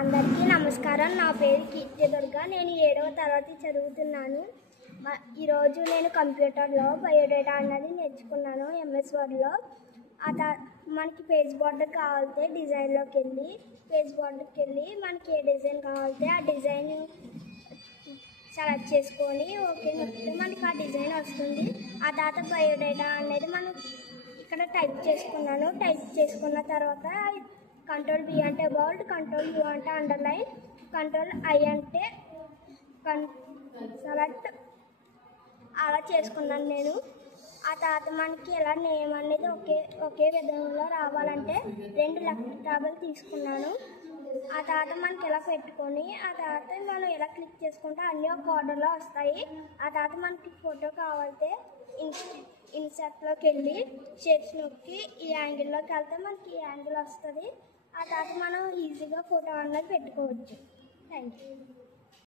అందరికీ నమస్కారం. నా పేరు కీర్తి దుర్గా. నేను 7వ తరగతి చదువుతున్నాను. ఈరోజు నేను కంప్యూటర్లో బయోడేటా అన్నది నేర్చుకున్నాను ఎంఎస్ వర్డ్లో. మనకి పేజ్ బోర్డర్ కావాలితే డిజైన్లోకి వెళ్ళి పేజ్ బోర్డర్కి వెళ్ళి మనకి ఏ డిజైన్ కావాలితే ఆ డిజైన్ సెలెక్ట్ చేసుకొని ఓకే నొక్కితే మనకి ఆ డిజైన్ వస్తుంది. ఆ తర్వాత బయోడేటా అనేది మనం ఇక్కడ టైప్ చేసుకున్నాను. టైప్ చేసుకున్న తర్వాత కంట్రోల్ B అంటే బోల్డ్, కంట్రోల్ U అంటే అండర్లైన్, కంట్రోల్ I అంటే సెలెక్ట్ అలా చేసుకున్నాను నేను. ఆ తర్వాత మనకి ఎలా నేమ్ అనేది ఒకే విధంగా రావాలంటే 2 లెఫ్ట్ ట్యాబులు తీసుకున్నాను. ఆ తర్వాత మనకి ఇలా పెట్టుకొని ఆ తర్వాత మనం ఇలా క్లిక్ చేసుకుంటే అన్నీ ఒక ఆర్డర్లో వస్తాయి. ఆ తర్వాత మనకి ఫోటో కావాలితే ఇన్సర్ట్లోకి వెళ్ళి షేప్స్ నొక్కి ఈ యాంగిల్లోకి వెళ్తే మనకి ఈ యాంగిల్ వస్తుంది. ఆ తర్వాత మనం ఈజీగా ఫోటో అన్నది పెట్టుకోవచ్చు. Thank you.